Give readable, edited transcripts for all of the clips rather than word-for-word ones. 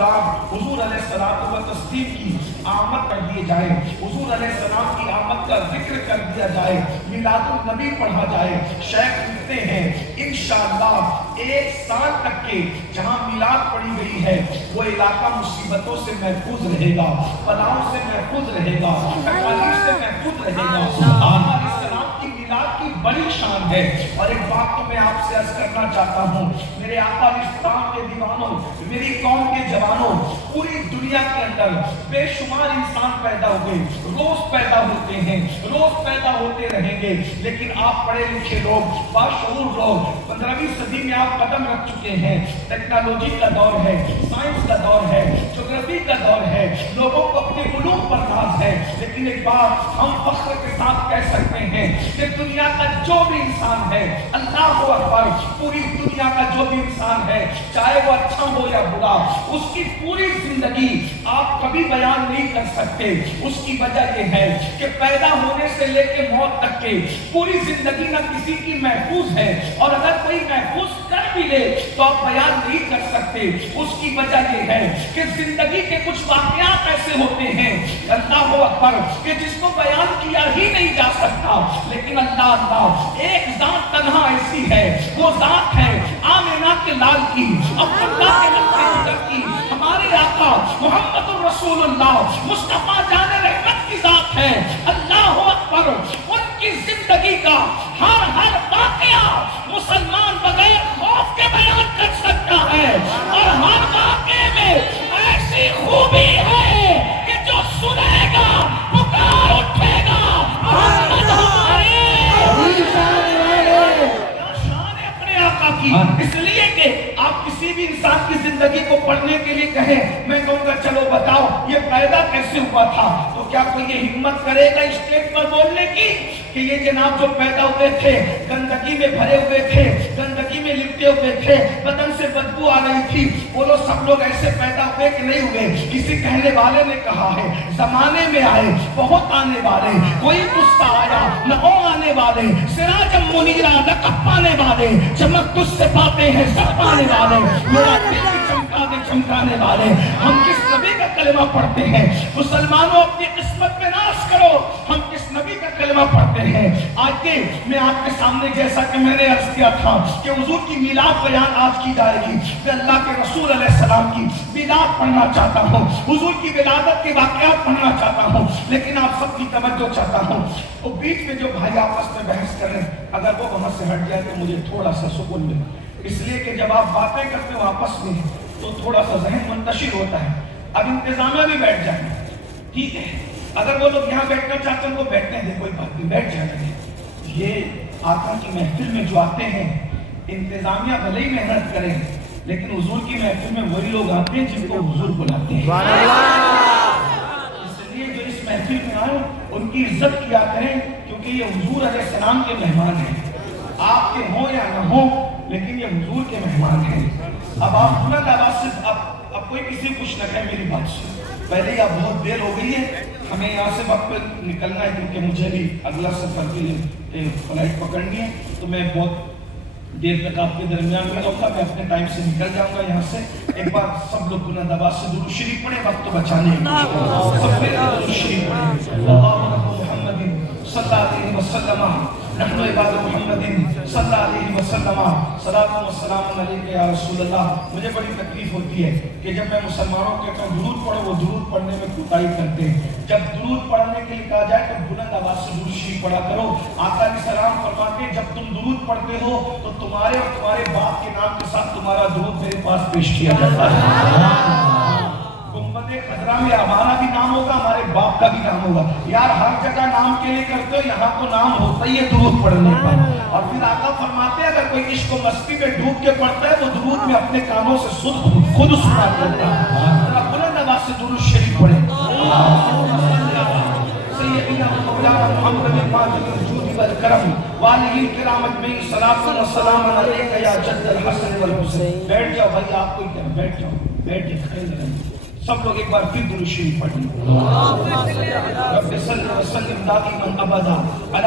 حضور علیہ السلام و تسلیم کی آمد کر دیے جائے، حضور علیہ السلام کی آمد کا ذکر کر دیا جائے، میلاد النبی پڑھا جائے۔ شیخ لکھتے ہیں انشاءاللہ 1 سال تک کے جہاں میلاد پڑھی گئی ہے وہ علاقہ مصیبتوں سے محفوظ رہے گا، بلاؤں سے محفوظ رہے گا، تکالیف سے محفوظ رہے گا۔ آقا علیہ السلام کی میلاد کی بڑی شان ہے۔ اور ایک بات تو میں آپ سے عرض کرنا چاہتا ہوں، میرے آقا علیہ السلام کے دیوانوں، میری قوم کے جوانوں، پوری دنیا کے اندر بے شمار انسان پیدا ہوئے، روز پیدا ہوتے ہیں، روز پیدا ہوتے رہیں گے، لیکن آپ پڑھے لکھے لوگ، باشعور لوگ 15ویں صدی میں آپ قدم رکھ چکے ہیں۔ ٹیکنالوجی کا دور ہے، سائنس کا دور ہے، جغرافی کا دور ہے، لوگوں کو اپنے علوم پر ناز ہے، لیکن ایک بات ہم فخر کے ساتھ کہہ سکتے ہیں کہ دنیا کا جو بھی انسان ہے، اللہ اکبر، پوری دنیا کا جو بھی انسان ہے، چاہے وہ اچھا ہو یا برا، اس کی پوری زندگی آپ کبھی بیان نہیں کر سکتے۔ اس کی وجہ یہ ہے کہ پیدا ہونے سے لے کے موت تک کے پوری زندگی نہ کسی کی محفوظ ہے، اور اگر کوئی محفوظ کر بھی لے تو آپ بیان نہیں کر سکتے۔ اس کی وجہ یہ ہے کہ زندگی کے کچھ واقعات ایسے ہوتے ہیں، اللہ اکبر، کہ جس کو بیان کیا ہی نہیں جا سکتا، لیکن اللہ ایک ذات تنہا ایسی ہے، وہ ذات ہے آمینہ کے لال کی، عبداللہ کے لال کی، ہمارے آقا محمد الرسول اللہ مصطفیٰ جان رحمت کی ذات ہے۔ اللہ اکبر، ان کی زندگی کا ہر واقعہ مسلمان بغیر خوف کے بیان کر سکتا ہے، اور ہر واقعے میں ایسی خوبی ہے کہ جو سنے گا پکار اٹھے گا، محمد ہمارے شان ہے اپنے آقا کی۔ اس لیے کہ آپ کسی بھی انسان کی زندگی کو پڑھنے کے لیے کہیں، میں کہوں گا چلو بتاؤ یہ پیدا کیسے ہوا تھا، تو کیا کوئی یہ ہمت کرے گا اسٹیج پر بولنے کی کہ یہ جناب جو پیدا ہوئے تھے گندگی میں بھرے ہوئے تھے، گندگی میں لپٹے ہوئے تھے، بدن سے بدبو آ رہی تھی، بولو سب لوگ ایسے پیدا ہوئے کہ نہیں ہوئے؟ کسی کہنے والے نے کہا ہے زمانے میں آئے بہت آنے والے، کوئی تجھ کا آیا نہ او آنے والے، سراجم منیرہ لقب پانے والے، چمک تجھ سے پاتے ہیں سب پانے والے، میرا دل بھی چمکا دے چمکانے والے۔ ہم کس نبی کا کلمہ پڑھتے ہیں؟ مسلمانوں اپنی قسمت میں ناز کرو، ہم کس نبی کا کلمہ پڑھتے ہیں؟ آج کے میں آپ کے سامنے جیسا کہ میں نے عرض کیا تھا کہ حضور کی میلاد بیان آج کی جائے گی، میں اللہ کے رسول علیہ السلام کی میلاد پڑھنا چاہتا ہوں، حضور کی ولادت کے واقعات پڑھنا چاہتا ہوں، لیکن آپ سب کی توجہ چاہتا ہوں۔ وہ بیچ میں جو بھائی آپس میں بحث کریں، اگر وہ وہاں سے ہٹ جائے تو مجھے تھوڑا سا سکون ملے، اس لیے کہ جب آپ باتیں کرتے ہو آپس میں تو تھوڑا سا ذہن منتشر ہوتا ہے۔ اب انتظامیہ بھی بیٹھ جائیں، ٹھیک ہے، اگر وہ لوگ یہاں بیٹھنا چاہتے ہیں وہ بیٹھنے دیں، کوئی بات نہیں، بیٹھ جائیں۔ یہ آقا کی محفل میں جو آتے ہیں، انتظامیہ بھلے ہی محنت کریں لیکن حضور کی محفل میں وہی لوگ آتے ہیں جن کو حضور بلاتے ہیں۔ اس لیے جو اس محفل میں آئے ان کی عزت کیا کریں، کیونکہ یہ حضور علیہ السلام کے مہمان ہیں، آپ کے ہوں یا نہ ہوں لیکن یہ حضور کے مہمان ہیں۔ اب آپ بلند آواز سے اب کوئی کسی کچھ نہ کہے میری بات سے، پہلے ہی اب بہت دیر ہو گئی ہے، ہمیں یہاں سے وقت پہ نکلنا ہے کیونکہ مجھے بھی اگلا سفر کے لیے فلائٹ پکڑنی ہے، تو میں بہت دیر تک آپ کے درمیان میں رہوں گا، میں اپنے ٹائم سے نکل جاؤں گا یہاں سے۔ ایک بار سب لوگ بلند آواز سے درود شریف پڑھیں، وقت تو بچانے کی کوشش کریں، سب میرے درود شریف پڑھیں۔ اللہم محمد صلی اللہ علیہ وسلم، نحن عباد محمد صلی اللہ علیہ وسلم، صلاۃ و سلام علیک یا رسول اللہ۔ مجھے بڑی تکلیف ہوتی ہے کہ جب میں مسلمانوں کے کہتا ہوں درود پڑھو، وہ درود پڑھنے میں کوتاہی کرتے ہیں۔ جب درود پڑھنے کے لیے کہا جائے تو بلند آواز سے درود شریف پڑھا کرو۔ آقا علیہ السلام فرماتے ہیں جب تم درود پڑھتے ہو تو تمہارے اور تمہارے باپ کے نام کے ساتھ تمہارا درود میرے پاس پیش کیا جاتا ہے۔ گنبد خضرا میں ہمارا بھی نام ہوگا، ہمارے باپ کا بھی نام ہوگا۔ یار ہر جگہ نام کے لیے کرتے ہو، یہاں تو نام ہوتا ہی ہے درود پڑھنے کا۔ اور پھر آقا فرماتے ہیں اگر کوئی عشق و مستی میں ڈوب کے پڑھتا ہے وہ درود میں اپنے کانوں سے خود سنا دیتا ہے۔ ذرا بلند آواز سے درود شریف پڑھیں۔ سیدنا مولانا محمد فاضل الجود والکرم والہ الکرام اجمعین، صلاۃ و سلام علیک یا جد الحسن والحسین۔ بیٹھ جاؤ بھائی، آپ کو کیا، بیٹھ جاؤ، بیٹھ جاؤ، سب لوگ ایک بار پھر درود شریف پڑھیں۔ رب صلی وسلم دائما ابدا علی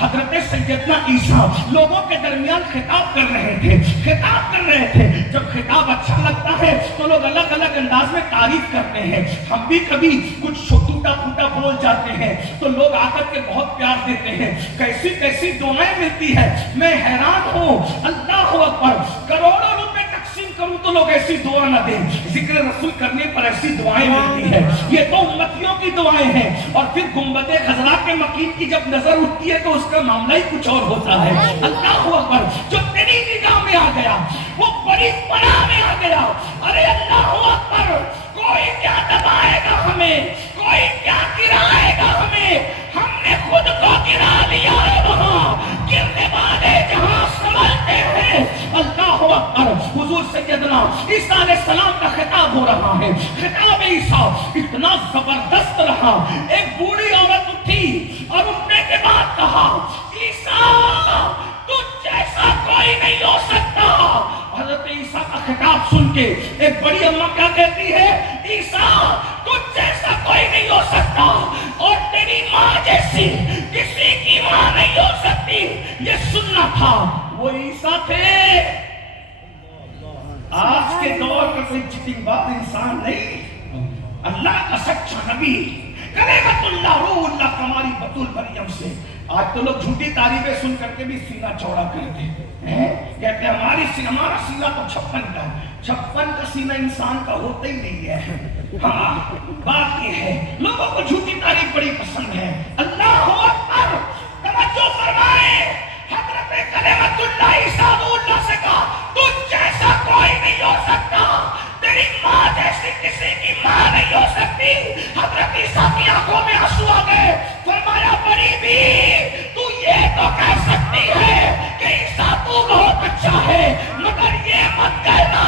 حضرت سیدنا عیسیٰ لوگوں کے درمیان خطاب کر رہے تھے. جب خطاب اچھا لگتا ہے تو لوگ الگ الگ انداز میں تعریف کرتے ہیں. ہم بھی کبھی کچھ ٹوٹا پھوٹا بول جاتے ہیں تو لوگ آ کر کے بہت پیار دیتے ہیں. کیسی کیسی دعائیں ملتی ہے, میں حیران ہوں. اللہ اکبر, کروڑوں روپے تقسیم کروں تو لوگ ایسی دعا نہ دیں. ذکر رسول کرنے پر ایسی دعائیں ملتی ہیں. یہ تو امتیوں کی دعائیں ہیں. اور پھر گنبد خضرا کے مکین کی جب نظر اٹھتی ہے تو اس کا معاملہ ہی کچھ اور ہوتا ہے. اللہ اکبر, جو تیری نگاہ میں آ گیا وہ بڑی پناہ میں آ گیا. ارے اللہ اکبر, کوئی کیا دبائے گا ہمیں, کوئی کیا گرائے گا ہمیں, ہم نے خود کو گرا لیا ہے. وہاں گرنے والے جہاں سنبھلتے ہیں. اللہ اکبر, حضور سیدنا عیسیٰ علیہ السلام کا خطاب ہو رہا ہے. خطاب عیسیٰ اتنا زبردست رہا. ایک بوڑھی عورت اٹھی اور اٹھنے کے بعد کہا, عیسیٰ تجھ جیسا کوئی نہیں ہو سکتا. حضرت عیسیٰ کا خطاب سن کے ایک بڑی اماں کیا کہتی ہے, عیسیٰ تجھ جیسا کوئی نہیں ہو سکتا اور تیری ماں جیسی کسی کی ماں نہیں ہو سکتی. یہ سننا تھا. وہ عیسیٰ تھے. آج کے دور کا کوئی چٹنگ باز انسان نہیں, اللہ کا سچا نبی, کلمۃ اللہ روح اللہ کماری بطول مریم سے. آج تو لوگ جھوٹی تعریفیں سن کر کے بھی سینہ چوڑا کرتے ہیں. کہتے ہیں ہمارا سینہ تو 56 کا ہے. 56 کا سینہ انسان کا ہوتا ہی نہیں ہے. ہاں, بات یہ ہے لوگوں کو جھوٹی تعریف بڑی پسند ہے. اللہ اکبر, توجہ فرمائے. حضرت کلمۃ اللہ عیسیٰ اللہ سے کہا, تجھ جیسا کوئی نہیں ہو سکتا, تیری ماں جیسی کسی کی ماں نہیں ہو سکتی. حضرت عیسیٰ کی آنکھوں میں آنسو آ گئے. فرمایا, بڑی بھی تو یہ تو کہہ سکتی ہے کہ عیسیٰ تو بہت اچھا ہے, مگر یہ مت کہنا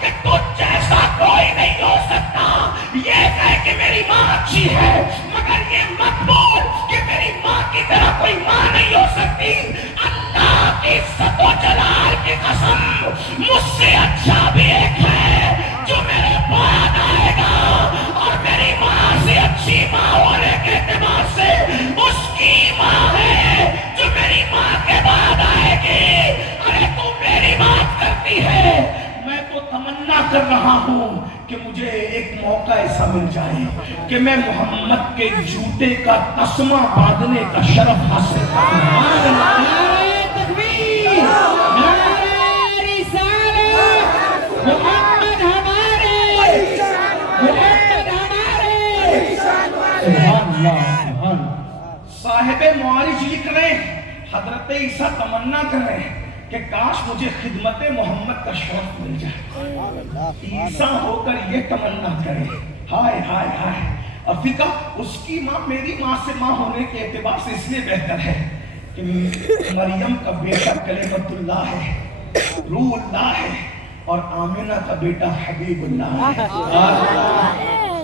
کہ تجھ جیسا کوئی نہیں ہو سکتا. یہ کہہ کہ میری ماں اچھی ہے, مگر یہ مت بول کہ میری ماں کی طرح کوئی ماں نہیں ہو سکتی. اللہ کی عزت و جلال کی قسم, مجھ سے اچھا بھی ایک ہے جو میرے بعد آئے گا, اور میری ماں سے اچھی ماں ہونے کے اعتبار سے اس کی ماں ہے جو میری ماں کے بعد آئے گی. ارے تو میری بات کرتی ہے, میں تو تمنا کر رہا ہوں کہ مجھے ایک موقع ایسا مل جائے کہ میں محمد کے جوتے کا تسمہ باندھنے کا شرف حاصل کروں. صاحب معارج لکھ رہے ہیں, حضرت عیسیٰ تمنا کر رہے ہیں کہ کاش مجھے خدمت محمد کا شرف مل جائے. عیسیٰ ہو کر یہ تمنا کرے, ہائے ہائے ہائے. افیقہ, اس کی ماں میری ماں سے ماں ہونے کے اعتبار سے اس لیے بہتر ہے کہ مریم کا بیٹا کلمۃ اللہ ہے, روح اللہ ہے, اور آمینہ کا بیٹا حبیب اللہ ہے.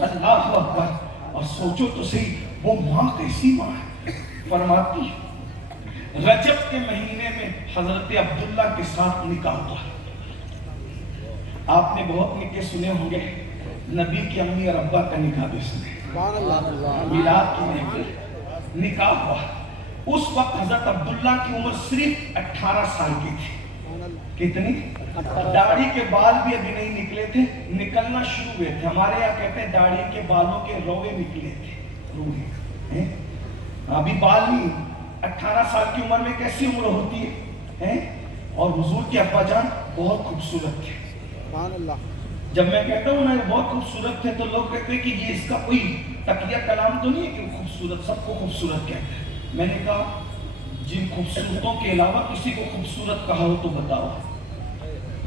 اللہ اکبر. اور سوچو تو صحیح, وہ ماں کیسی ماں ہے. فرماتی رجب کے مہینے میں حضرت عبداللہ کے ساتھ نکاح ہوا. آپ نے بہت نکاح سنے ہوں گے, نبی کی امی اور ابا کا نکاح بھی سنے, میلاد کی محفل نکاح ہوا. اس وقت حضرت عبداللہ کی عمر صرف 18 سال کی تھی. کتنی؟ داڑھی کے بال بھی ابھی نہیں نکلے تھے, نکلنا شروع ہوئے تھے. ہمارے یہاں کہتے ہیں داڑھی کے بالوں کے روے نکلے تھے. ابھی بال نہیں. 18 سال کی عمر میں کیسی عمر ہوتی ہے. اور حضور کے ابا جان بہت خوبصورت تھے. جب میں کہتا ہوں نا بہت خوبصورت تھے تو لوگ کہتے ہیں کہ یہ اس کا کوئی تقیہ کلام تو نہیں ہے کہ خوبصورت, سب کو خوبصورت کہتے ہیں. میں نے کہا جن خوبصورتوں کے علاوہ کسی کو خوبصورت کہا ہو تو بتاؤ.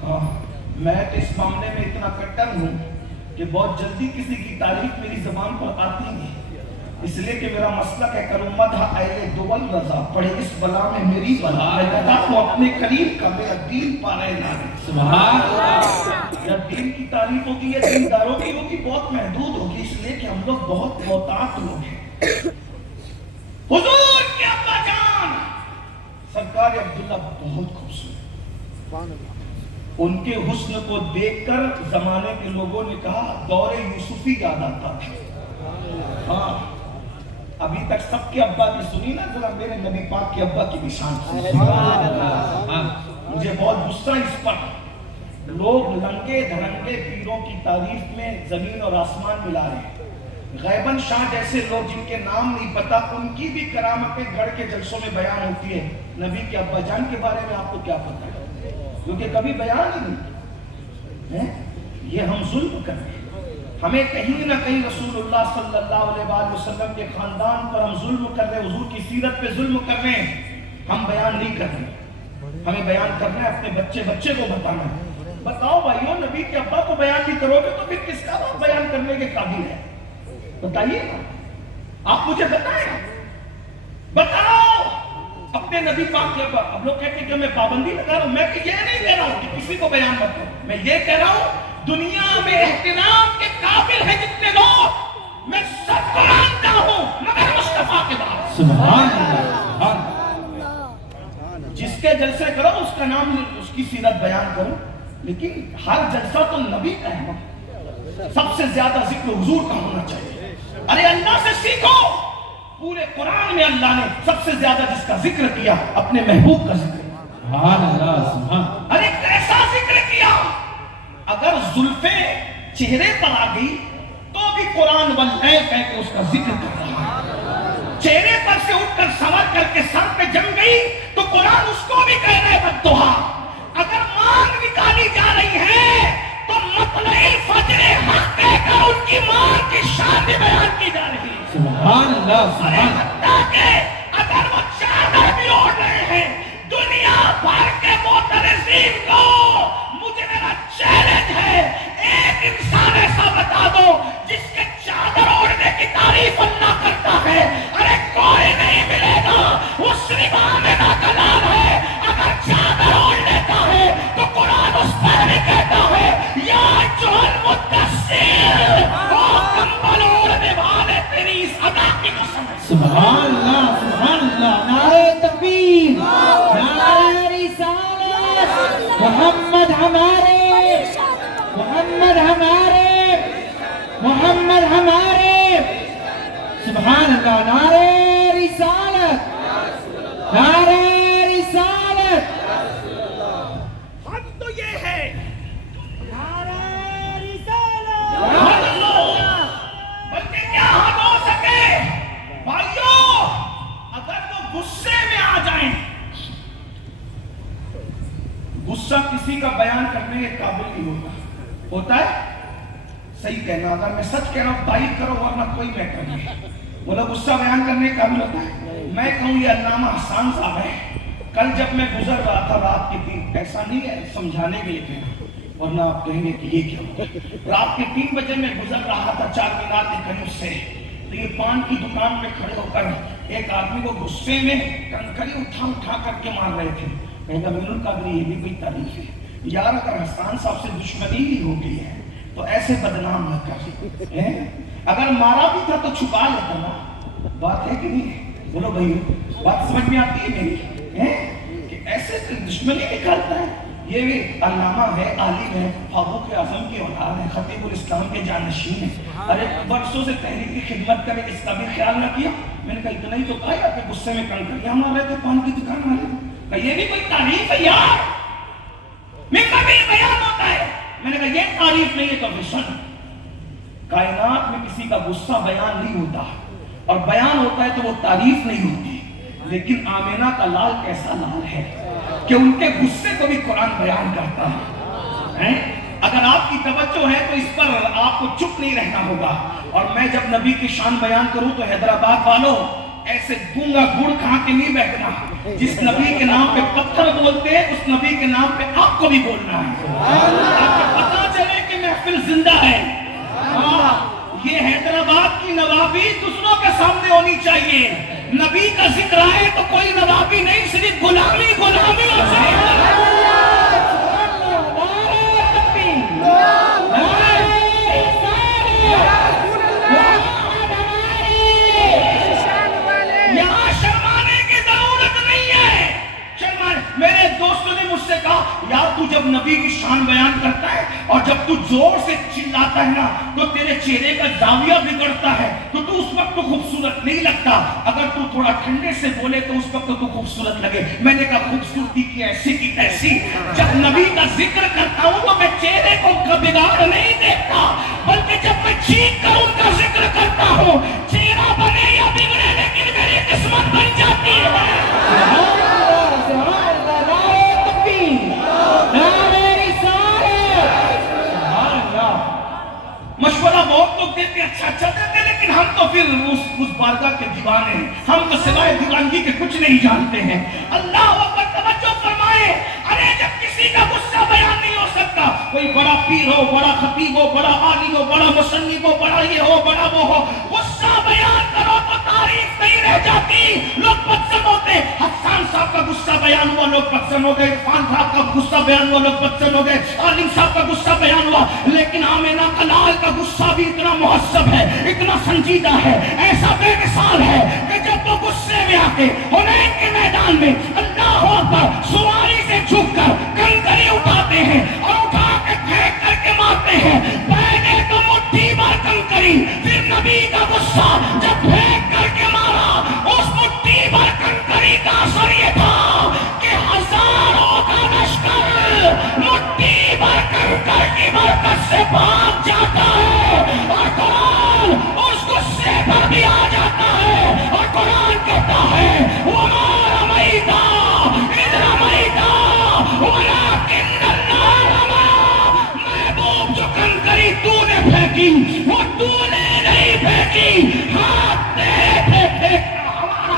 ہاں, میں تو اس معاملے میں اتنا کٹر ہوں کہ بہت جلدی کسی کی تعریف میری زبان پر آتی نہیں, اس لیے کہ میرا مسلک ہے کروں مدح اہل دول رضا, پڑھے اس بلا میں میری بلا, میں کہتا ہوں اپنے قریب کا میرا دین پارے نارے. سبحان اللہ. جب دین کی تعریف ہوگی یا دینداروں کی ہوگی بہت محدود ہوگی, اس لیے کہ ہم لوگ بہت محتاط لوگ ہیں. حضور کے ابا جان سرکار عبداللہ بہت خوبصورت. ان کے حسن کو دیکھ کر زمانے کے لوگوں نے کہا دور یوسفی یاد آتا تھا. ہاں, ابھی تک سب کے ابا کی سنی نا، ذرا میرے نبی پاک کے ابا کی بھی شان سنی۔ مجھے بہت غصہ اس پر، لوگ لنگے دھڑنگے پیروں کی تعریف میں زمین اور آسمان ملا رہے ہیں۔ غیبن شاہ جیسے لوگ جن کے نام نہیں پتا، ان کی بھی کرامتیں گھڑ کے جلسوں میں بیان ہوتی ہے۔ نبی کے ابا جان کے بارے میں آپ کو کیا پتا ہے؟ کیونکہ کبھی بیان ہی نہیں ہے۔ یہ ہم ظلم کر رہے ہیں، ہمیں کہیں نہ کہیں رسول اللہ صلی اللہ علیہ وآلہ وسلم کے خاندان پر ہم ظلم کر رہے ہیں، حضور کی سیرت پہ ظلم کر رہے ہیں۔ ہم بیان نہیں کر رہے، ہمیں بیان کرنا ہے، اپنے بچے کو بتانا ہے۔ بتاؤ بھائیو، نبی کے ابا کو بیان نہیں کرو گے تو پھر کس کا آپ بیان کرنے کے قابل ہے؟ بتائیے، آپ مجھے بتائیں، بتاؤ اپنے نبی پاک کے ابا۔ اب لوگ کہتے ہیں کہ میں پابندی لگا رہا ہوں، میں یہ نہیں کہہ رہا ہوں کہ کسی کو بیان مت کرو، میں یہ کہہ رہا ہوں دنیا میں احترام کے قابل ہے جتنے لوگ، میں سب کو مانتا ہوں مگر مصطفیٰ کے بعد۔ سبحان اللہ، جس کے جلسے کرو اس کا نام، اس کی سیرت بیان کرو، لیکن ہر جلسہ تو نبی کا ہے نا، سب سے زیادہ ذکر حضور کا ہونا چاہیے۔ ارے اللہ سے سیکھو، پورے قرآن میں اللہ نے سب سے زیادہ جس کا ذکر کیا اپنے محبوب کا ذکر۔ سبحان اللہ، سبحان۔ ارے کیسا ذکر کیا؟ اگر زلفیں چہرے پر آ گئی تو بھی قرآن واللیل کہہ کے اس کا ذکر کر رہا ہے۔ چہرے پر سے اٹھ کر سنور کر کے سر پہ جم گئی تو قرآن اس کو بھی کہہ رہے بددعا۔ اگر مانگ نکالی جا رہی ہے تو مطلع فجر حق کہہ کر ان کی ماں کی شان بھی بیان کی جا رہی ہے۔ سبحان اللہ، سبحان اللہ۔ کہ اگر وہ چادر بھی اوڑھ رہے ہیں، دنیا بھر کے معترضین کو مجھے میرا چیلنج ہے، ایک انسان ایسا بتا دو جس کے چادر اوڑھنے کی تعریف اللہ کرتا ہے۔ ارے کوئی نہیں ملے گا، وہ صرف آمنہ کا لال ہے۔ اگر چادر اوڑھ لیتا ہے تو قرآن اس پر بھی کہتا ہے یا ایھا المدثر، او کمبل اوڑھنے والے تیری اس ادا کی قسم ہے۔ سبحان اللہ، سبحان اللہ۔ نعرہ تکبیر، نعرہ رسالت، محمد ہمارے، محمد ہمارے، محمد ہمارے۔ سبحان اللہ، نعرہ رسالت، نعرہ رسالت۔ حق تو یہ ہے، نعرہ رسالت، بلکہ کیا حد ہو سکے بھائیو، اگر وہ غصے میں آ جائیں۔ غصہ کسی کا بیان کرنے کے قابل نہیں ہوتا ہے؟ صحیح کہنا، اگر میں سچ کہہ رہا ہوں تائید کرو ورنہ کوئی میٹر نہیں۔ بولا غصہ بیان کرنے کے قابل ہوتا ہے؟ میں کہوں یہ علامہ احسان صاحب ہے، کل جب میں گزر رہا تھا رات کے 3، ایسا نہیں ہے سمجھانے کے لیے کہنا ورنہ آپ کہیں گے کہ یہ کیا ہوا۔ رات کے 3 بجے میں گزر رہا تھا چار مینار کے قریب سے، تو یہ پان کی دکان پہ کھڑے ہو کر ایک آدمی کو غصے میں کنکری اٹھا کر کے مار رہے تھے۔ میں کہا مینر قادری یہ بھی کوئی تعریف ہے یار، اگر حسان صاحب سے دشمنی ہی ہو گئی ہے تو ایسے بدنام نہ کر، اگر مارا بھی تھا تو چھپا لیتا نا۔ بات ہے کہ نہیں؟ بولو بھائی، بات سمجھ میں آتی ہے میری کہ ایسے دشمنی نکالتا ہے؟ یہ بھی علامہ ہے، عالم ہے، فاروق اعظم کی اولاد ہے، خطیب الاسلام کے جانشین ہیں۔ ارے برسوں سے تحریک کی خدمت کرے، اس کا بھی خیال نہ کیا؟ میں نے کہا اتنا ہی تو کہا کہ غصے میں کنکریاں مار رہے تھے پان کی دکان والے، یہ بھی کوئی تعریف ہے یار؟ ممبر میں بیان ہوتا ہے۔ میں نے کہا یہ تعریف نہیں ہے تو پھر سن، کائنات میں کسی کا غصہ بیان نہیں ہوتا، اور بیان ہوتا ہے تو وہ تعریف نہیں ہوتی۔ لیکن آمینہ کا لال کیسا لال ہے کہ ان کے غصے کو بھی قرآن بیان کرتا ہے۔ اگر آپ کی توجہ ہے تو اس پر آپ کو چپ نہیں رہنا ہوگا۔ اور میں جب نبی کی شان بیان کروں تو حیدرآباد والوں ایسے گونگا گڑ کھا کے نہیں بیٹھنا، جس نبی کے نام پہ پتھر بولتے ہیں اس نبی کے نام پہ آپ کو بھی بولنا ہے، آپ کو پتا چلے کہ محفل زندہ ہے۔ یہ حیدرآباد کی نوابی دوسروں کے سامنے ہونی چاہیے، نبی کا ذکر آئے تو کوئی نوابی نہیں، صرف غلامی غلامی ہو جائے۔ میرے دوستوں نے مجھ سے کہا یار تو جب نبی کی شان بیان کرتا ہے اور جب تو زور سے چلاتا ہے نا تو تیرے چہرے کا زاویہ بگڑتا ہے، تو اس وقت تو خوبصورت نہیں لگتا، اگر تو تھوڑا ٹھنڈے سے بولے تو اس وقت تو خوبصورت لگے۔ میں نے کہا خوبصورتی کی ایسی کی تیسی، جب نبی کا ذکر کرتا ہوں تو میں چہرے کو بگاڑ نہیں دیکھتا، بلکہ جب میں چیخ کر ان کا ذکر کرتا ہوں چہرہ بنے یا بگڑے لیکن میری قسمت بن جاتی ہے۔ مشورہ بہت لوگ دیتے اچھا دیتے، لیکن ہم تو پھر اس بارگاہ کے دیوانے ہیں، ہم تو سوائے دیوانگی کے کچھ نہیں جانتے ہیں۔ اللہ اکبر، توجہ فرمائے، ارے جب کسی کا غصہ بیان نہیں ہو سکتا، کوئی بڑا پیر ہو، بڑا خطیب ہو، بڑا عالم ہو، بڑا مصنف ہو، بڑا یہ ہو، بڑا وہ ہو، غصہ بیان کرو تو تعریف نہیں رہ جاتی، لوگ پسند ہوتے۔ حسان صاحب کا غصہ بیان ہوا، لوگ پسند ہو گئے، عرفان صاحب کا غصہ بیان ہوا، لوگ پسند ہو گئے، عالم صاحب کا غصہ بیان ہوا، لیکن آمینہ کا لال کا غصہ بھی اتنا مہذب ہے، اتنا سنجیدہ ہے، ایسا بے مثال ہے کہ جب وہ غصے میں آتے حنین کے میدان میں اللہ اکبر سواری سے جھک کر کنکری اٹھاتے ہیں اور اٹھا کے پھینک کر کے مارتے ہیں، پہلے تو مٹھی بھر کنکری، پھر نبی کا غصہ جب پھینک کر کے مارا، اس مٹھی بھر کنکری کا اثر یہ تھا کہ ہزاروں کا لشکر مٹھی بھر کنکر کی برکت سے بھاگ جاتا ہے، اور قرآن اس غصے پر بھی آ جاتا ہے، اور قرآن کہتا ہے وَمَا رَمَيْتَ إِذْ رَمَيْتَ وَلَكِنَّ اللَّهَ رَمَىٰ۔ محبوب جو کنکری تو نے پھینکی وہ تو نے نہیں پھینکی، ہاتھ تیرے پھینکے ہمارا۔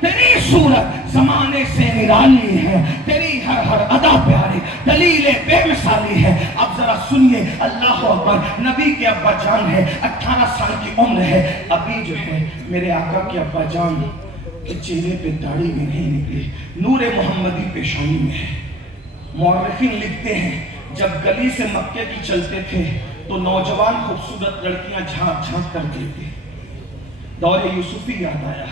تیری صورت زمانے سے نرالی ہے، تیری ہر ادا پیاری، دلیل بے مثالی ہے۔ اب ذرا سنیے، اللہ اکبر، نبی کے ابا جان ہے، 18 سال کی عمر ہے، ابھی جو ہے میرے آقا کے ابا جان کے چہرے پہ داڑھی بھی نہیں نکلی، نور محمدی پیشانی میں ہے۔ مورخین لکھتے ہیں جب گلی سے مکے کی چلتے تھے تو نوجوان خوبصورت لڑکیاں جھانک جھانک کر دیتے، دور یوسفی یاد آیا،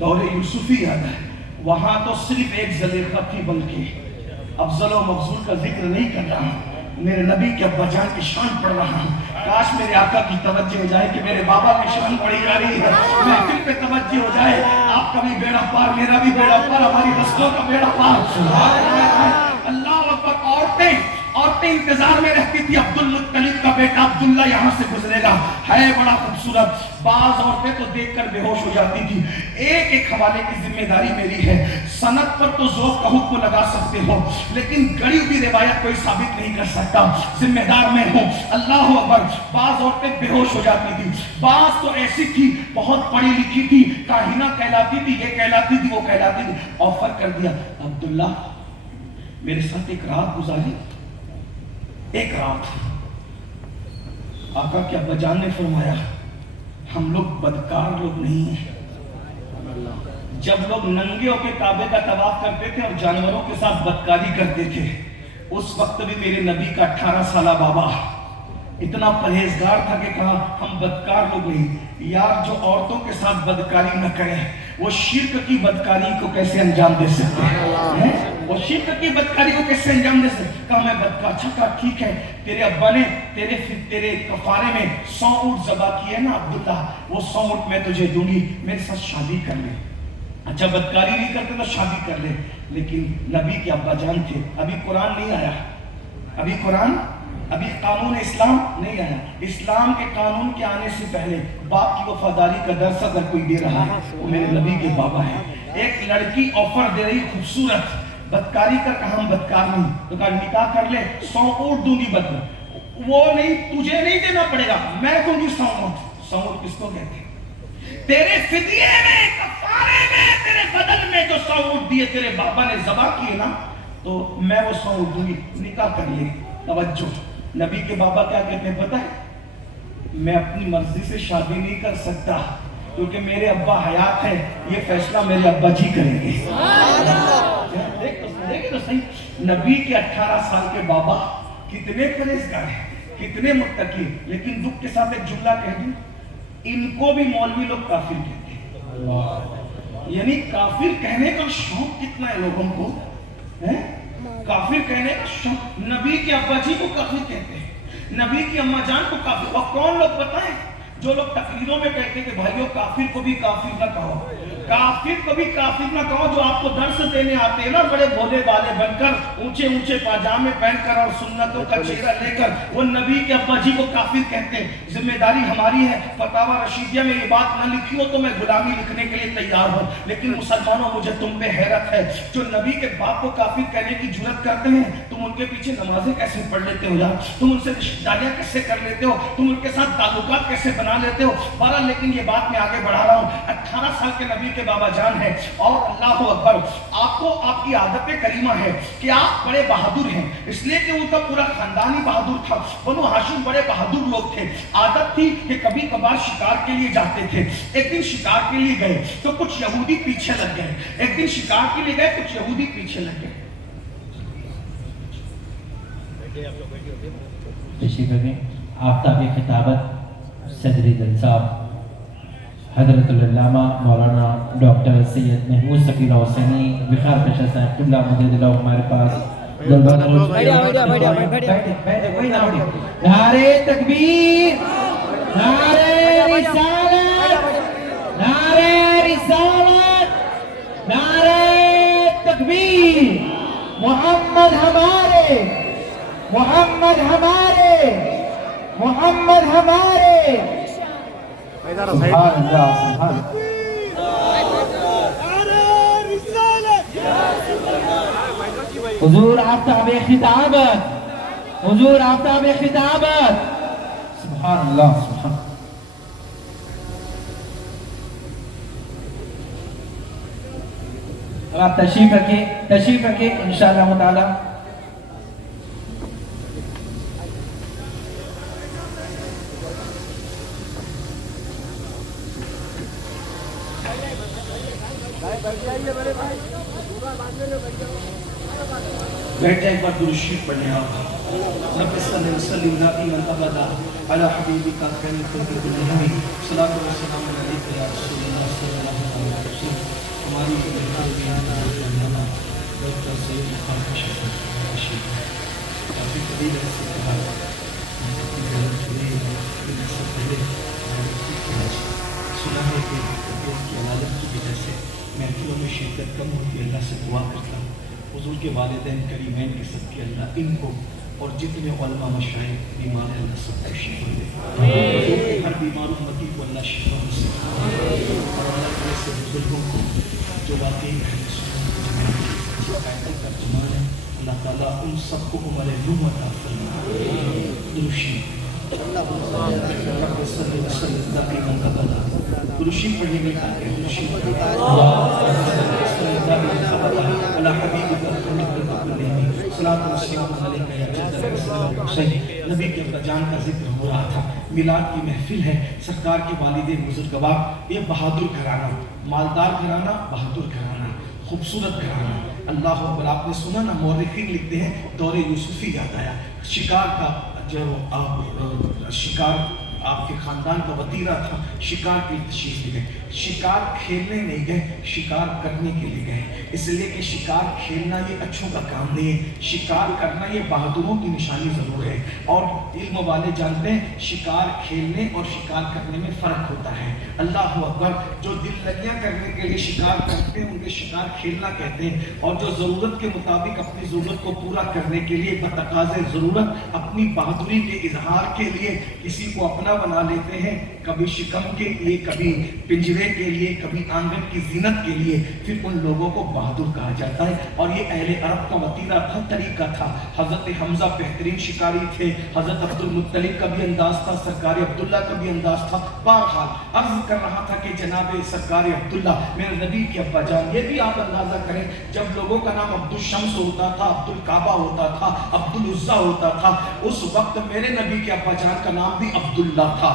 دور یوسفی یاد ہے۔ وہاں تو صرف ایک زلیخا تھی، بلکہ افضل و مفضول کا ذکر نہیں کر رہا ہوں، میرے نبی کے ابا جان کی شان پڑھ رہا ہوں۔ کاش میرے آقا کی توجہ ہو جائے کہ میرے بابا کی شان پڑھی جا رہی ہے، محفل پہ توجہ ہو جائے، آپ کا بھی بیڑا پار، میرا بھی بیڑا پار، ہماری نسلوں کا بیڑا پار۔ اللہ اکبر، عورتیں انتظار میں رہتی تھی، عبد المطلب کا بیٹا عبداللہ یہاں سے گزرے گا، ہے بڑا خوبصورت۔ بعض عورتیں تو دیکھ کر بے ہوش ہو جاتی تھی۔ ایک حوالے کی ذمہ داری میری ہے، سند پر تو ذوق کا حکم لگا سکتے ہو لیکن گڑی ہوئی روایت کوئی ثابت نہیں کر سکتا، ذمہ دار میں ہوں۔ اللہ اکبر، بعض عورتیں بے ہوش ہو جاتی تھی، بعض تو ایسی تھی بہت پڑھی لکھی تھی، کاہنہ کہلاتی تھی، یہ کہلاتی تھی، وہ کہلاتی تھی۔ آفر کر دیا، عبداللہ میرے ساتھ ایک رات گزاری، ایک رات۔ آقا کے ابا جان نے فرمایا ہم لوگ بدکار لوگ نہیں ہیں۔ جب لوگ ننگے ہو کے کعبے کا طواف کرتے تھے اور جانوروں کے ساتھ بدکاری کرتے تھے، اس وقت بھی میرے نبی کا 18 سالہ بابا اتنا پرہیزگار تھا کہ کہا ہم بدکار لوگ نہیں۔ یار جو عورتوں کے ساتھ بدکاری نہ کریں وہ شرک کی بدکاری کو کیسے انجام دے سکتے ہیں؟ وہ شرک کی بدکاری کو کیسے انجام دے سکتے؟ کہا میں بدکار، اچھا کہا ٹھیک ہے، تیرے ابا نے تیرے کفارے میں 100 اونٹ ذبح کیے نا عبداللہ، وہ 100 اونٹ میں تجھے دوں گی، میرے ساتھ شادی کر لے۔ اچھا بدکاری نہیں کرتے تو شادی کر لے، لیکن نبی کے ابا جان تھے، ابھی قرآن نہیں آیا، ابھی قانون اسلام نہیں آیا۔ اسلام کے قانون کے آنے سے پہلے باپ کی وفاداری کا درس اگر کوئی دے رہا ہے وہ میرے نبی کے بابا ہیں۔ ایک لڑکی آفر دے رہی خوبصورت، بدکاری کر، کہا ہم بدکار نہیں، تو کہا نکاح کر لے، 100 اونٹ دوں گی، بدل وہ نہیں، تجھے نہیں دینا پڑے گا، میں دوں گی 100 اونٹ۔ 100 اونٹ کس کو کہتے ہیں؟ تیرے فدیے میں، کفارے میں، تیرے بدل میں جو 100 اونٹ دیے تیرے بابا نے ذبح کیے نا، تو میں وہ 100 اونٹ دوں گی، نکاح کر لے۔ توجہ، نبی کے بابا کیا کہتے ہیں پتہ ہے؟ میں اپنی مرضی سے شادی نہیں کر سکتا، کیونکہ میرے ابا حیات ہیں، یہ فیصلہ میرے ابا جی کریں گے۔ دیکھ تو صحیح، نبی کے 18 سال کے بابا کتنے پرہیزگار ہیں، کتنے متقی، لیکن دکھ کے ساتھ ایک جملہ کہہ دوں، ان کو بھی مولوی لوگ کافر کہتے ہیں۔ یعنی کافر کہنے کا شوق کتنا ہے لوگوں کو، کافر کہنے کا شوق۔ نبی کے ابا جی کو کافر کہتے ہیں، نبی کی اماں جان کو کافر۔ اور کون لوگ بتائیں جو لوگ تقریروں میں کہتے ہیں کہ بھائیو کافر کو بھی کافر نہ کہو، کافر کو بھی کافر نہ کہو، جو آپ کو درس دینے آتے ہیں نا بڑے بھولے والے بن کر، اونچے اونچے پاجامے پہن کر اور سنتوں کا چہرہ لے کر، وہ نبی کے ابا جی کو کافر کہتے ہیں۔ ذمہ داری ہماری ہے، فتاوی رشیدیہ میں یہ بات نہ لکھی ہو تو میں غلامی لکھنے کے لیے تیار ہوں، لیکن مسلمانوں مجھے تم پہ حیرت ہے، جو نبی کے باپ کو کافر کہنے کی جرات کرتے ہیں، تم ان کے پیچھے نمازیں کیسے پڑھ لیتے ہو یار، تم ان سے رشتہ داریاں کیسے کر لیتے ہو، تم ان کے ساتھ تعلقات کیسے بنا لیتے ہو۔ بہرحال لیکن یہ بات میں آگے بڑھا رہا ہوں، 18 سال کے نبی کے بابا جان ہے، اور اللہ اکبر، آپ کو آپ کی عادت کریمہ ہے کہ آپ بڑے بہادر ہیں، اس لیے کہ ان کا پورا خاندان ہی بہادر تھا، بنو ہاشم بڑے بہادر لوگ تھے۔ عادت تھی کہ کبھی کبھار شکار کے لیے جاتے تھے، ایک دن شکار کے لیے گئے تو کچھ یہودی پیچھے لگ گئے، ایک دن شکار کے لیے گئے کچھ یہودی پیچھے لگ گئے۔ آفتاب خطابت صدر صاحب حضرت العلامہ مولانا ڈاکٹر سید محمود ثقیل حسینی بخار پیشہ صاحب اللہ مدد اللہ ہمارے پاس۔ نعرہ تکبیر، نعرہ رسالت، نعرہ رسالت، نعرہ تکبیر، محمد ہمارے، محمد ہمارے، محمد ہمارے۔ سبحان اللہ، سبحان حضور آفتاب خطابت، حضور آفتاب خطابت، سبحان اللہ، سبحان۔ آپ تشریف رکھیں، تشریف رکھیں انشاءاللہ تعالی۔ بیٹھے ایک بار درود شریف پڑھنے آپ رب صلی وسلم دائما ابدا علی حبیبک خیر الخلق کلہم صلاۃ و سلام علیک یا رسول اللہ صلی اللہ علیہ وسلم۔ ہماری بہترین ڈاکٹر سید محمد شفیع کافی قریب ہے سے کہا سنا ہے کہ طبیعت کی علالت کی وجہ سے محفلوں میں شرکت کم ہوتی، اللہ سے دعا کرتا ہوں حضور کے والدین کریمین کے صدقے اللہ ان کو اور جتنے علماء مشائخ بیمار ہیں اللہ سب کو شفا دے، حضور کے ہر بیمار امتی کو اللہ شفا دے، اور اللہ تعالیٰ سے بزرگوں کو جو واقعی اہل سنت کی جماعت کا ترجمان ہے، اللہ تعالیٰ ان سب کو عمر نوح عطا فرمائے۔ درشی رب صلی وسلم دائما ابدا، درشی پڑھنے میں کہا کہ درشی اللہ حبیبک صلاۃ و سلام علیک یا جد الحسین۔ نبی کے جان کا ذکر ہو رہا تھا، میلاد کی محفل ہے، سرکار کے والد بزرگوار، یہ بہادر گھرانہ، مالدار گھرانہ، بہادر گھرانہ، خوبصورت گھرانہ۔ اللہ اکبر، آپ نے سنا نا مورخین لکھتے ہیں دور یوسفی یاد آیا، شکار کا جو شکار آپ کے خاندان کا وطیرہ تھا، شکار کے لیے تشریف لے گئے، شکار کھیلنے نہیں گئے، شکار کرنے کے لیے گئے، اس لیے کہ شکار کھیلنا یہ اچھوں کا کام نہیں ہے، شکار کرنا یہ بہادروں کی نشانی ضرور ہے، اور علم والے جانتے ہیں شکار کھیلنے اور شکار کرنے میں فرق ہوتا ہے۔ اللہ اکبر، جو دل لگیاں کرنے کے لیے شکار کرتے ہیں ان کے شکار کھیلنا کہتے ہیں، اور جو ضرورت کے مطابق اپنی ضرورت کو پورا کرنے کے لیے بتقاضے ضرورت اپنی بہادری کے اظہار کے لیے کسی کو اپنا بنا لیتے ہیں، کبھی شکم کے لیے، کبھی پنجرے کے لیے، کبھی آنگن کی زینت کے لیے، پھر ان لوگوں کو بہادر کہا جاتا ہے۔ اور یہ اہل عرب کا وطیرہ تھا، طریقہ تھا۔ حضرت حمزہ بہترین شکاری تھے، حضرت عبد المطلب کا بھی انداز تھا، سرکار عبداللہ کا بھی انداز تھا۔ بہرحال عرض کر رہا تھا کہ جناب سرکار عبداللہ میرے نبی کے ابا جان، یہ بھی آپ اندازہ کریں جب لوگوں کا نام عبد الشمس ہوتا تھا، عبد الکعبہ ہوتا تھا، عبد العزہ ہوتا تھا، اس وقت میرے نبی کے ابا جان کا نام بھی عبداللہ تھا،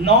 9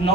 9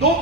2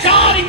4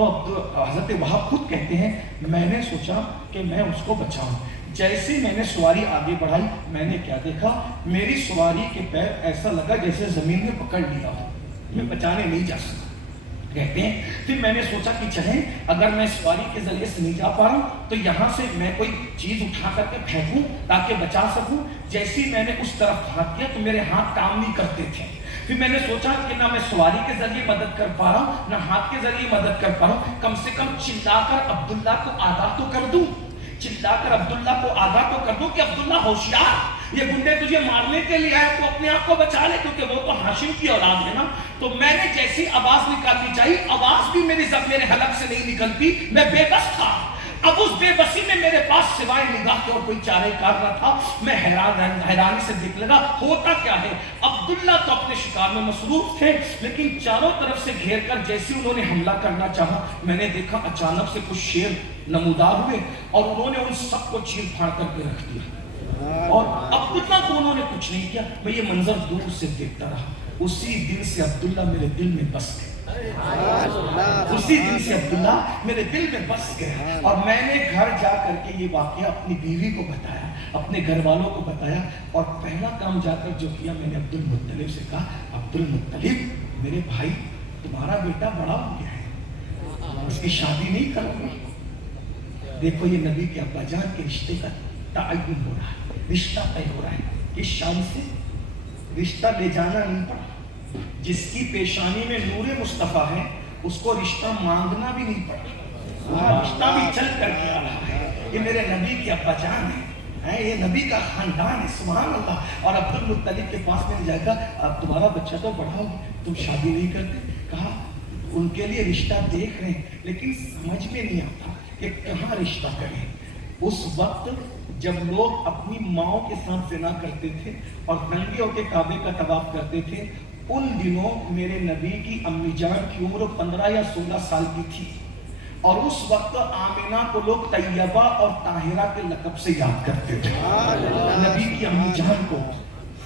تو حضرت وہاب خود کہتے ہیں میں نے سوچا کہ میں اس کو بچاؤں. جیسے میں نے سواری آگے بڑھائی میں نے کیا دیکھا, میری سواری کے پیر ایسا لگا جیسے زمین میں پکڑ لیا ہو, میں بچانے نہیں جا سکتا. کہتے ہیں پھر میں نے سوچا کہ چلیں اگر میں سواری کے ذریعے سے نہیں جا پا رہا ہوں تو یہاں سے میں کوئی چیز اٹھا کر کے پھینکوں تاکہ بچا سکوں. جیسے میں نے اس طرف ہاتھ کیا تو میرے ہاتھ کام نہیں کرتے تھے. پھر میں نے سوچا کہ نہ میں سواری کے ذریعے مدد کر پا رہا ہوں نہ ہاتھ کے ذریعے مدد کر پا رہا ہوں, کم سے کم چلا کر عبداللہ کو آگاہ تو کر دوں, چلا کر عبداللہ کو آگاہ تو کر دوں کہ عبداللہ ہوشیار, یہ گنڈے تجھے مارنے کے لیے آئے تو اپنے آپ کو بچا لے, کیونکہ وہ تو ہاشم کی اولاد ہے نا. تو میں نے جیسی آواز نکالنی چاہیے آواز بھی میرے حلق سے نہیں نکلتی, میں بے بس تھا. اب اس بے بسی میں میرے پاس سوائے نگاہ کے اور کوئی چارہ کار نہ تھا. میں حیرانی سے دیکھ لگا ہوتا کیا ہے. عبداللہ تو اپنے شکار میں مصروف تھے لیکن چاروں طرف سے گھیر کر جیسے انہوں نے حملہ کرنا چاہا میں نے دیکھا اچانک سے کچھ شیر نمودار ہوئے اور انہوں نے ان سب کو چیر پھاڑ کر کے رکھ دیا. اور عبداللہ کو انہوں نے کچھ نہیں کیا. میں یہ منظر دور سے دیکھتا رہا. اسی دن سے عبداللہ میرے دل میں بس گئے. اسی دن سے عبداللہ میرے دل میں بس گئے. اور میں نے گھر جا کر کے یہ واقعہ اپنی بیوی کو بتایا, اپنے گھر والوں کو بتایا, اور پہلا کام جا کر جو کیا میں نے عبد المطلب سے کہا عبد المطلب میرے بھائی تمہارا بیٹا بڑا ہو گیا ہے, اس کی شادی نہیں کرو گے. دیکھو یہ نبی کے ابا جان کے رشتے کا تعین ہو رہا ہے, رشتہ طے ہو رہا ہے. اس شان سے رشتہ لے جانا نہیں پڑا. جس کی پیشانی میں نور مصطفیٰ ہے اس کو رشتہ مانگنا بھی نہیں پڑا, وہاں رشتہ بھی چل کر کے آ رہا ہے. یہ میرے نبی کے ابا جان ہے, یہ نبی کا خاندان ہے, سبحان اللہ. اور عبد المطلب کے پاس میں جائے گا اب تمہارا بچہ تو بڑا ہو گیا, تم شادی نہیں کرتے. کہا ان کے لیے رشتہ دیکھ رہے ہیں لیکن سمجھ میں نہیں آتا کہ کہاں رشتہ کریں. اس وقت جب لوگ اپنی ماؤں کے ساتھ زنا کرتے تھے اور ننگے ہو کے کعبے کا طواف کرتے تھے, ان دنوں میرے نبی کی امی جان کی عمر 15 یا 16 سال کی تھی. اور اس وقت آمینہ کو لوگ طیبہ اور طاہرہ کے لقب سے یاد کرتے تھے, نبی کی امی جان کو.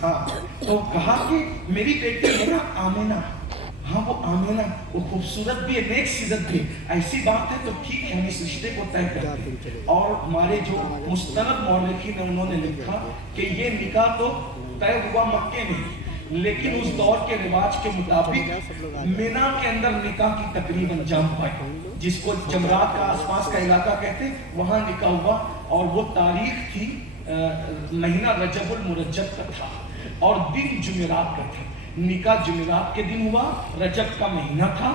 ہاں تو کہا کہ میری بیٹی ہے نا آمینہ, ہاں وہ آمینہ وہ خوبصورت بھی ہے, نیک سیرت بھی, ایسی بات ہے تو ٹھیک ہے ہم اس رشتے کو طے کرتے ہیں. اور ہمارے جو مستند مورخین ہیں انہوں نے لکھا کہ یہ نکاح تو طے ہوا مکے میں, لیکن اس دور کے رواج کے مطابق مینا کے اندر نکاح کی تقریب انجام پائی, جس کو جمرات کا آس پاس کا علاقہ کہتے ہیں, وہاں نکاح ہوا. اور وہ تاریخ تھی مہینہ رجب المرجب کا تھا اور دن جمعرات کا تھا. نکاح جمعرات کے دن ہوا, رجب کا مہینہ تھا.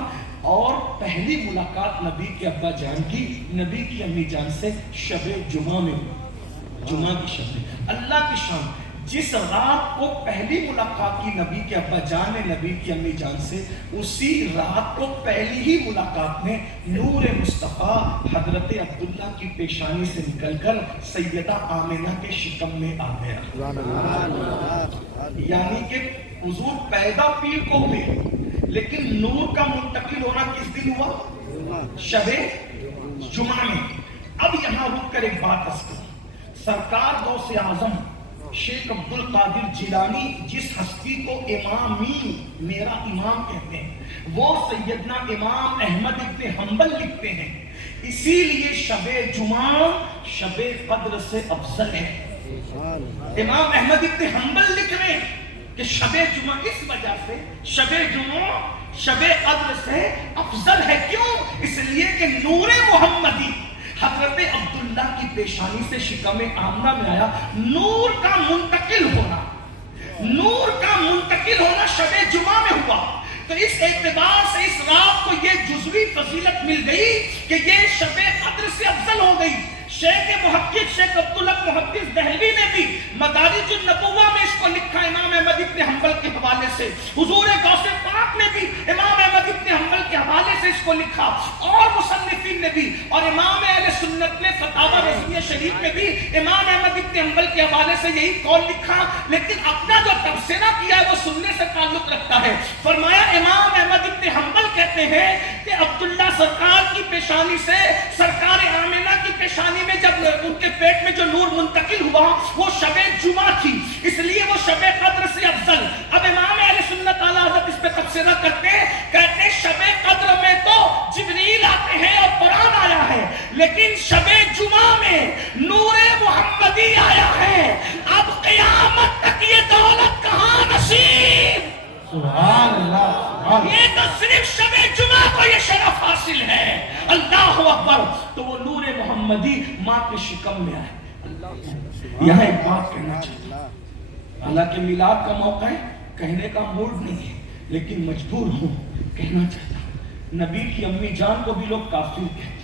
اور پہلی ملاقات نبی کے ابا جان کی نبی کی امی جان سے شب جمعہ میں ہوئی, جمعہ کی شب میں. اللہ کی شان, جس رات کو پہلی ملاقات کی نبی کے ابا جان نے نبی کی امی جان سے, اسی رات کو پہلی ہی ملاقات میں نور مصطفیٰ حضرت عبداللہ کی پیشانی سے نکل کر سیدہ آمینہ کے شکم میں آ گیا. یعنی کہ حضور پیدا پیر کو ہوئے لیکن نور کا منتقل ہونا کس دن ہوا؟ شب جمعہ میں. اب یہاں رک کر ایک بات عرض کروں. سرکار غوث اعظم شیخ عبد القادر جیلانی جس ہستی کو امامی میرا امام کہتے ہیں, وہ سیدنا امام احمد ابن حنبل لکھتے ہیں اسی لیے شب جمعہ شب قدر سے افضل ہے. امام احمد ابن حنبل لکھ رہے ہیں کہ شب جمعہ اس وجہ سے شب جمعہ شب قدر سے افضل ہے. کیوں؟ اس لیے کہ نور محمدی حضرت عبداللہ کی پیشانی سے شکم آمنہ میں آیا. نور کا منتقل ہونا شب جمعہ میں ہوا. تو اس اعتبار سے اس رات کو یہ جزوی فضیلت مل گئی کہ یہ شب قدر سے افضل ہو گئی. شیخ محقق شیخ عبداللہ محدث دہلوی نے بھی مدارج النبوہ میں اس کو لکھا امام احمد ابن حنبل کے حوالے سے. حضور غوث پاک نے بھی امام احمد ابن حنبل کے حوالے سے اس کو لکھا, اور مصنفین نے بھی, اور امام اہل سنت نے فتاوی رضویہ شریف میں بھی امام احمد ابن حنبل کے حوالے سے یہی قول لکھا. لیکن اپنا جو تبصرہ کیا ہے وہ سننے سے تعلق رکھتا ہے. فرمایا امام احمد ابن حنبل کہتے ہیں کہ عبداللہ سرکار کی پیشانی سے سرکار آمینہ کی پیشانی میں جب ان کے پیٹ میں جو نور منتقل ہوا وہ شب جمعہ تھی, اس لیے وہ شب قدر سے افضل. اب امام اہل سنت اعلی حضرت اس پہ تبصرہ کرتے ہیں, کہتے ہیں شب قدر میں تو جبریل آتے لیکن شب جمعہ میں نور محمدی آیا ہے. اب قیامت تک یہ دولت کہاں نصیب. سبحان اللہ. یہ تو صرف شب جمعہ کو یہ شرف حاصل ہے. اللہ اکبر. تو وہ نور محمدی ماں کے شکم میں آئے. یہاں ایک بات کہنا چاہتا ہوں، حالانکہ میلاد کا موقع ہے، کہنے کا موڈ نہیں ہے، لیکن مجبور ہوں کہنا چاہتا ہوں. نبی کی امی جان کو بھی لوگ کافر کہتے ہیں،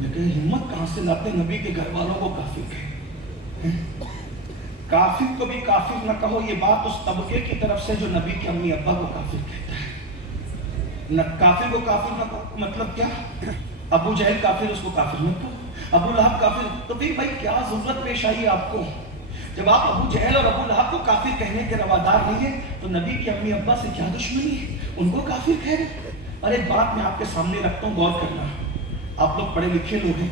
لیکن ہمت کہاں سے لاتے نبی کے گھر والوں کو کافر کہتے ہیں. کافر کو بھی کافر نہ کہو، یہ بات اس طبقے کی طرف سے جو نبی کے امی ابا کو کافر کہتا ہے. کافر کو کافر نہ کہو مطلب کیا؟ ابو جہل کافر، اس کو کافر نہ کہو. ابو لہب کافر، تو پھر بھائی کیا ضرورت پیش آئی آپ کو؟ جب آپ ابو جہل اور ابو لہب کو کافر کہنے کے روادار نہیں ہیں تو نبی کے امی ابا سے کیا دشمنی ہے؟ ان کو کافر کہہ رہے. اور ایک بات میں آپ کے سامنے رکھتا ہوں، غور کرنا. آپ لوگ پڑھے لکھے لوگ ہیں.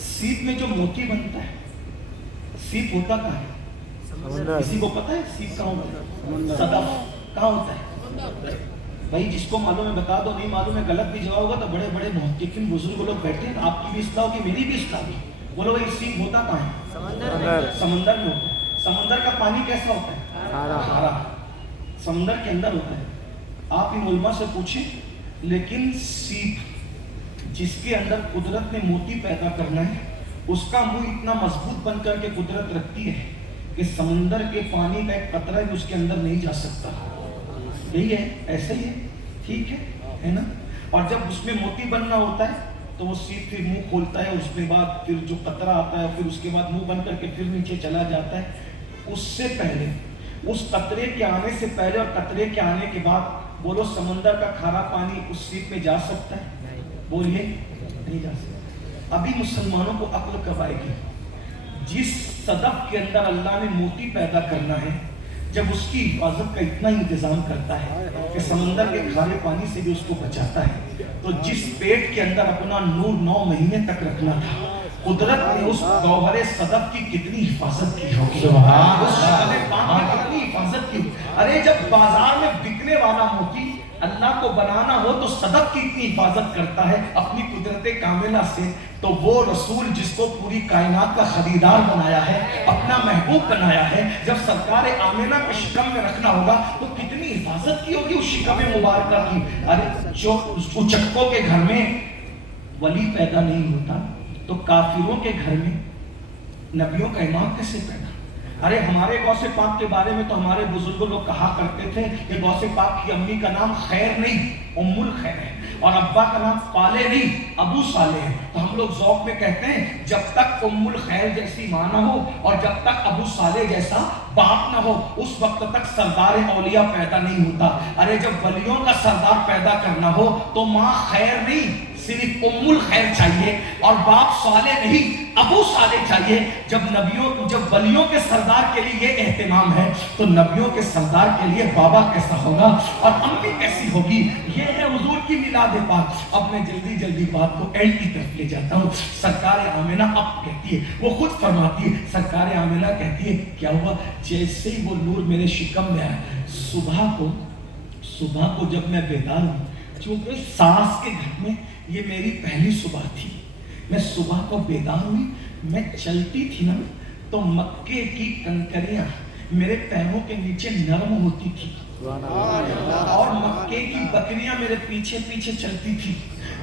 سیپ میں جو موتی بنتا ہے، سیپ ہوتا کہاں ہے؟ کسی کو پتا ہے سیپ کہاں ہوتا ہے؟ صدف کہاں ہوتا ہے؟ بھائی جس کو معلوم ہے بتا دو، نہیں معلوم ہے غلط بھی جواب ہوگا تو بڑے بڑے محققین بزرگ لوگ بیٹھے ہیں، آپ کی بھی اصلاح ہوگی، میری بھی اصلاح ہوگی. بولو بھائی سیپ ہوتا کہاں ہے؟ سمندر میں ہوتا ہے. سمندر کا پانی کیسا ہوتا ہے؟ کھارا. سمندر کے اندر ہوتا ہے. آپ ان علماء سے پوچھیں، لیکن سیپ جس کے اندر قدرت نے موتی پیدا کرنا ہے، اس کا منہ اتنا مضبوط بن کر کے قدرت رکھتی ہے کہ سمندر کے پانی کا ایک قطرہ بھی اس کے اندر نہیں جا سکتا. یہی ہے، ایسا ہی ہے. ٹھیک ہے نا؟ اور جب اس میں موتی بننا ہوتا ہے تو وہ سیپ پھر منہ کھولتا ہے، اس کے بعد پھر جو قطرہ آتا ہے پھر اس کے بعد منہ بن کر کے پھر نیچے چلا جاتا ہے. اس سے پہلے، اس قطرے کے آنے سے پہلے اور قطرے کے آنے کے بعد بولو سمندر کا کھارا پانی اس سیپ میں جا سکتا ہے؟ بولیے نہیں جا سکتا. ابھی مسلمانوں کو عقل کب آئے گی؟ جس صدف کے اندر اللہ نے موتی پیدا کرنا ہے، جب اس کی حفاظت کا اتنا انتظام کرتا ہے کہ سمندر کے کھارے پانی سے بھی اس کو بچاتا ہے، تو جس پیٹ کے اندر اپنا نور 9 مہینے تک رکھنا تھا، قدرت نے اس گوہر صدف کی کتنی حفاظت کی ہوگی. اس شکل پان کی کتنی حفاظت کی. ارے جب بازار میں بکنے والا موتی اللہ کو بنانا ہو تو صدف کی اتنی حفاظت کرتا ہے اپنی قدرت کاملہ سے، تو وہ رسول جس کو پوری کائنات کا خریدار بنایا ہے، اپنا محبوب بنایا ہے، جب سرکار آمینہ کے شکم میں رکھنا ہوگا تو کتنی حفاظت کی ہوگی اس شکم مبارکہ کی. ارے جو اچکوں کے گھر میں ولی پیدا نہیں ہوتا تو کافروں کے گھر میں نبیوں کا امام کیسے پیدا؟ ارے ہمارے غوث پاک کے بارے میں تو ہمارے بزرگ لوگ کہا کرتے تھے کہ غوث پاک کی امی کا نام خیر نہیں ام الخیر ہے، اور ابا کا نام صالح نہیں ابو صالح ہے. تو ہم لوگ ذوق میں کہتے ہیں جب تک ام الخیر جیسی ماں نہ ہو اور جب تک ابو صالح جیسا باپ نہ ہو اس وقت تک سردار اولیاء پیدا نہیں ہوتا. ارے جب ولیوں کا سردار پیدا کرنا ہو تو ماں خیر نہیں صرف ام الخیر چاہیے اور باپ صالح نہیں ابو صالح چاہیے. جب ولیوں کے سردار کے لیے یہ اہتمام ہے تو نبیوں کے سردار کے لیے بابا کیسا ہوگا اور امی کیسی ہوگی. یہ ہے حضور کی میلاد پاک. اب میں جلدی بات کو اینڈ کی طرف لے جاتا ہوں. سرکار آمینہ اب کہتی ہے، وہ خود فرماتی ہے، سرکار آمینہ کہتی ہے کیا ہوا؟ جیسے ہی وہ نور میرے شکم میں آیا، صبح کو جب میں بیدار ہوں، چونکہ ساس کے گھر میں یہ میری پہلی صبح تھی، میں صبح کو بیدار ہوئی، میں چلتی تھی نا تو مکے کی کنکریاں میرے پیروں کے نیچے نرم ہوتی تھی اور مکے کی بکریاں میرے پیچھے چلتی تھی.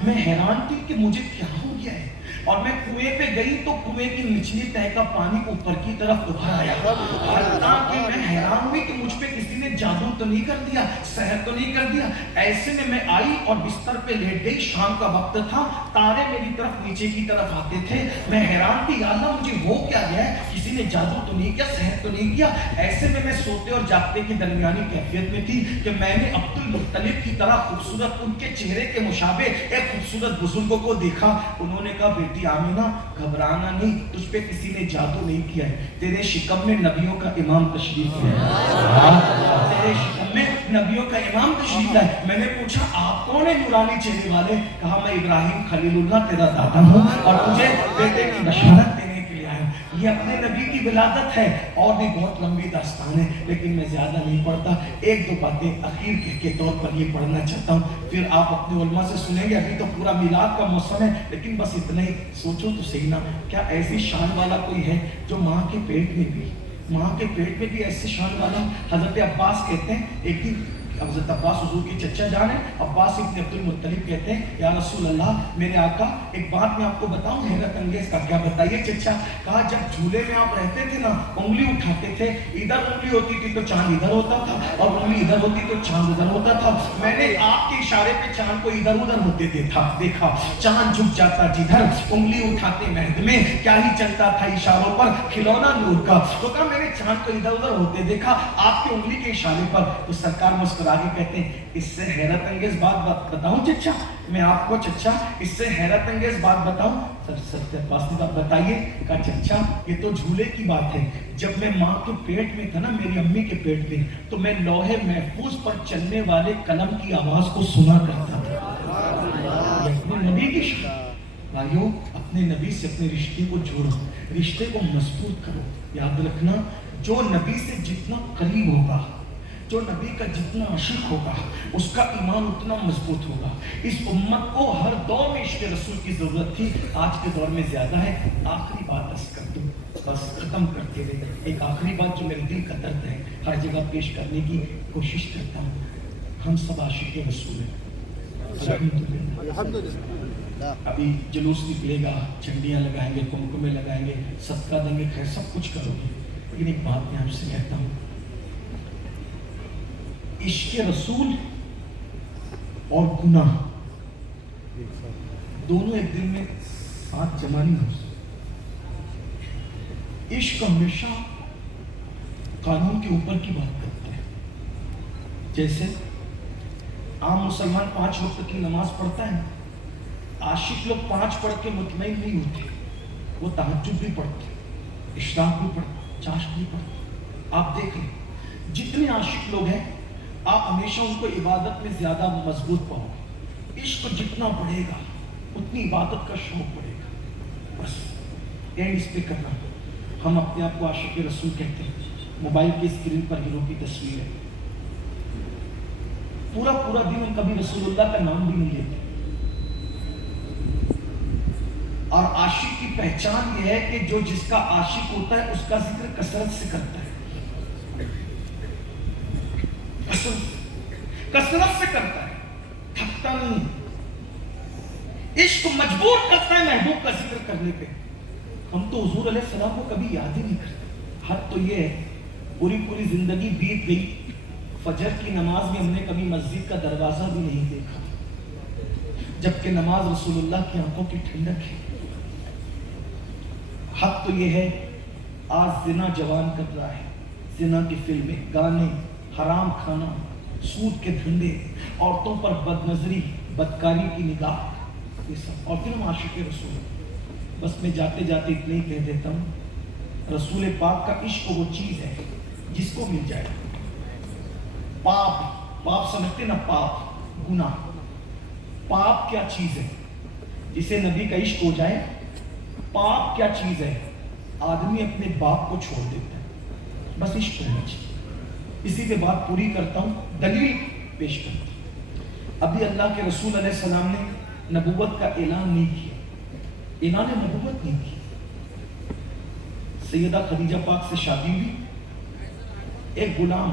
میں حیران تھی کہ مجھے کیا ہو گیا ہے، اور میں کنویں پہ گئی تو کنویں کی نچلی تہہ کا پانی اوپر کی طرف ابھر آیا. حتیٰ کہ میں حیران ہوئی کہ مجھ پہ کسی نے جادو تو نہیں کر دیا، سحر تو نہیں کر دیا. ایسے میں آئی اور بستر پہ لیٹ گئی. شام کا وقت تھا، تارے میری طرف نیچے کی طرف آتے تھے. میں حیران تھی، یا اللہ مجھے ہو کیا گیا ہے، کسی نے جادو تو نہیں کیا، سحر تو نہیں کیا. ایسے میں سوتے اور جاگتے کی درمیانی کیفیت میں تھی کہ میں نے عبد المطلب کی طرح خوبصورت ان کے چہرے کے مشابہ ایک خوبصورت بزرگوں کو دیکھا. انہوں نے کہا بیٹی آمینہ گھبرانا نہیں، تجھ پہ کسی نے جادو نہیں کیا ہے، تیرے شکم میں نبیوں کا امام تشریف ہے. تیرے شکم میں نبیوں کا امام تشریف ہے. میں نے پوچھا آپ کون ہیں نورانی چہرے والے؟ کہا میں ابراہیم خلیل اللہ تیرا دادا ہوں اور تجھے بیٹے کی بشارت دینے کے لیے آیا ہوں. یہ اپنے نبی کی ولادت ہے، اور بھی بہت لمبی داستان ہے، لیکن میں زیادہ نہیں پڑھتا، ایک دو باتیں اخیر کے طور پر یہ پڑھنا چاہتا ہوں، پھر آپ اپنے علماء سے سنیں گے۔ ابھی تو پورا میلاد کا موسم ہے، لیکن بس اتنا ہی سوچو تو صحیح نا، کیا ایسی شان والا کوئی ہے جو ماں کے پیٹ میں بھی ایسے شان والا؟ حضرت عباس کہتے ہیں، ایک دن حضرت عباس حضور کے چچا جان ہیں، عباس ابن عبد المطلب کہتے ہیں، یا رسول اللہ میرے آقا ایک بات میں آپ کو بتاؤں حیرت انگیز کا۔ کیا بتائیے چچا؟ کہا جب جھولے میں آپ رہتے تھے نا، انگلی اٹھاتے تھے، ادھر انگلی ہوتی تھی تو چاند ادھر ہوتا تھا، اور انگلی ادھر ہوتی تو چاند ادھر ہوتا تھا۔ میں نے آپ کے اشارے پہ چاند کو ادھر ادھر ہوتے دیکھا، چاند جھک جاتا جدھر، انگلی اٹھاتے مہد میں کیا ہی چلتا تھا اشاروں پر کھلونا نور کا۔ تو کہا میں نے چاند کو ادھر ادھر ہوتے دیکھا آپ کی انگلی کے اشارے پر۔ تو سرکار مسکرا کے کہتے ہیں، اس سے حیرت انگیز بات بتاؤں چچا، میں آپ کو چچا اس سے حیرت انگیز بات بتاؤں؟ سر پاس کی بات بتائیے۔ کہا چچا یہ تو جھولے کی بات ہے، جب میں ماں کے پیٹ میں تھا نا، میری امی کے پیٹ میں، تو میں لوح محفوظ پر چلنے والے قلم کی آواز کو سنا کرتا تھا۔ یہ اپنے نبی کی شان۔ بھائیو اپنے نبی سے اپنے رشتے کو جوڑو، رشتے کو مضبوط کرو۔ یاد رکھنا جو نبی سے جتنا قریب ہوگا، جو نبی کا جتنا عاشق ہوگا، اس کا ایمان اتنا مضبوط ہوگا۔ اس امت کو ہر دور میں عشق رسول کی ضرورت تھی، آج کے دور میں زیادہ ہے۔ آخری بات عرض کر دوں، بس ختم کرتے رہے، ایک آخری بات جو میرے دل کا درد ہے، ہر جگہ پیش کرنے کی کوشش کرتا ہوں۔ ہم سب عاشق رسول ہیں، الحمدللہ۔ ابھی جلوس نکلے گا، جھنڈیاں لگائیں گے، کمکمے لگائیں گے، صدقہ دیں گے، خیر سب کچھ کرو گے، لیکن ایک بات میں آپ سے کہتا ہوں، عشق رسول اور گناہ دونوں ایک دل میں ساتھ جمع نہیں ہو سکتے۔ عشق ہمیشہ قانون کے اوپر کی بات کرتا ہے، جیسے عام مسلمان 5 وقت کی نماز پڑھتا ہے، عاشق لوگ 5 پڑھ کے مطمئن نہیں ہوتے، وہ تہجد بھی پڑھتے، اشراق بھی پڑھتے، چاشت بھی پڑھتے۔ آپ دیکھ لیں جتنے عاشق لوگ ہیں، آپ ہمیشہ ان کو عبادت میں زیادہ مضبوط پاؤ گے۔ عشق جتنا بڑھے گا اتنی عبادت کا شوق بڑھے گا۔ بس اینڈ اس پہ کرنا، ہم اپنے آپ کو عاشق رسول کہتے ہیں، موبائل کی اسکرین پر ہیرو کی تصویر ہے، پورا دن ہم کبھی رسول اللہ کا نام بھی نہیں لیتے۔ اور عاشق کی پہچان یہ ہے کہ جو جس کا عاشق ہوتا ہے اس کا ذکر کثرت سے کرتا ہے، کثرت سے کرتا ہے، تھکتا نہیں۔ عشق مجبور کرتا ہے محبوب کا ذکر کرنے پہ۔ ہم تو حضور علیہ السلام کو کبھی یاد ہی نہیں کرتے۔ حد تو یہ ہے پوری زندگی بیت گئی، فجر کی نماز میں ہم نے کبھی مسجد کا دروازہ بھی نہیں دیکھا، جبکہ نماز رسول اللہ کی آنکھوں کی ٹھنڈک ہے۔ حد تو یہ ہے آج زنا جوان کر رہا ہے، زنا کی فلمیں، گانے، حرام کھانا، سود کے دھندے، عورتوں پر بد نظری، بدکاری کی نگاہ، یہ سب، اور پھر ہم عاشق رسول۔ بس میں جاتے جاتے اتنا ہی کہہ دیتا ہوں، رسول پاک کا عشق وہ چیز ہے جس کو مل جائے۔ پاپ سمجھتے نا، پاپ گناہ، پاپ کیا چیز ہے جسے نبی کا عشق ہو جائے؟ پاپ کیا چیز ہے؟ آدمی اپنے باپ کو چھوڑ دیتا ہے، بس عشق ہونا چاہیے۔ اسی پہ بات پوری کرتا ہوں، دلیل پیش کرتا ہوں۔ ابھی اللہ کے رسول علیہ السلام نے نبوت کا اعلان نہیں کیا، اعلان نبوت نہیں کی۔ سیدہ خدیجہ پاک سے شادی ہوئی، ایک غلام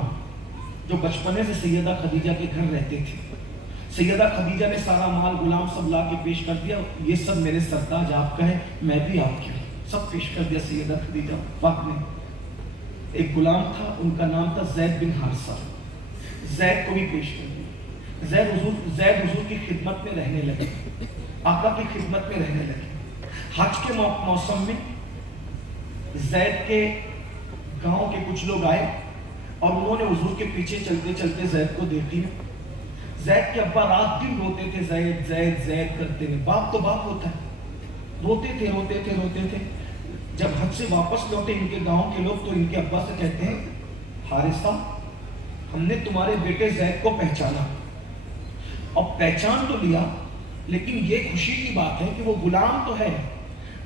جو بچپنے سے سیدہ خدیجہ کے گھر رہتے تھے، سیدہ خدیجہ نے سارا مال غلام سب لا کے پیش کر دیا، یہ سب میرے سرتاج آپ کا ہے، میں بھی آپ کی ہوں، سب پیش کر دیا سیدہ خدیجہ پاک نے۔ ایک غلام تھا، ان کا نام تھا زید بن حارثہ، زید کو بھی پیش کر دیا۔ زید حضور کی خدمت میں رہنے لگے، آقا کی خدمت میں رہنے لگے۔ حج کے موسم میں زید کے گاؤں کے کچھ لوگ آئے اور انہوں نے حضور کے پیچھے چلتے چلتے زید کو دیکھی۔ زید کے ابا رات دن روتے تھے، زید زید زید کرتے ہوئے، باپ تو باپ ہوتا ہے، روتے تھے۔ جب حج سے واپس لوٹے ان کے گاؤں کے لوگ تو ان کے ابا سے کہتے ہیں، حارثہ ہم نے تمہارے بیٹے زید کو پہچانا، اور پہچان تو لیا، لیکن یہ خوشی کی بات ہے کہ وہ غلام تو ہے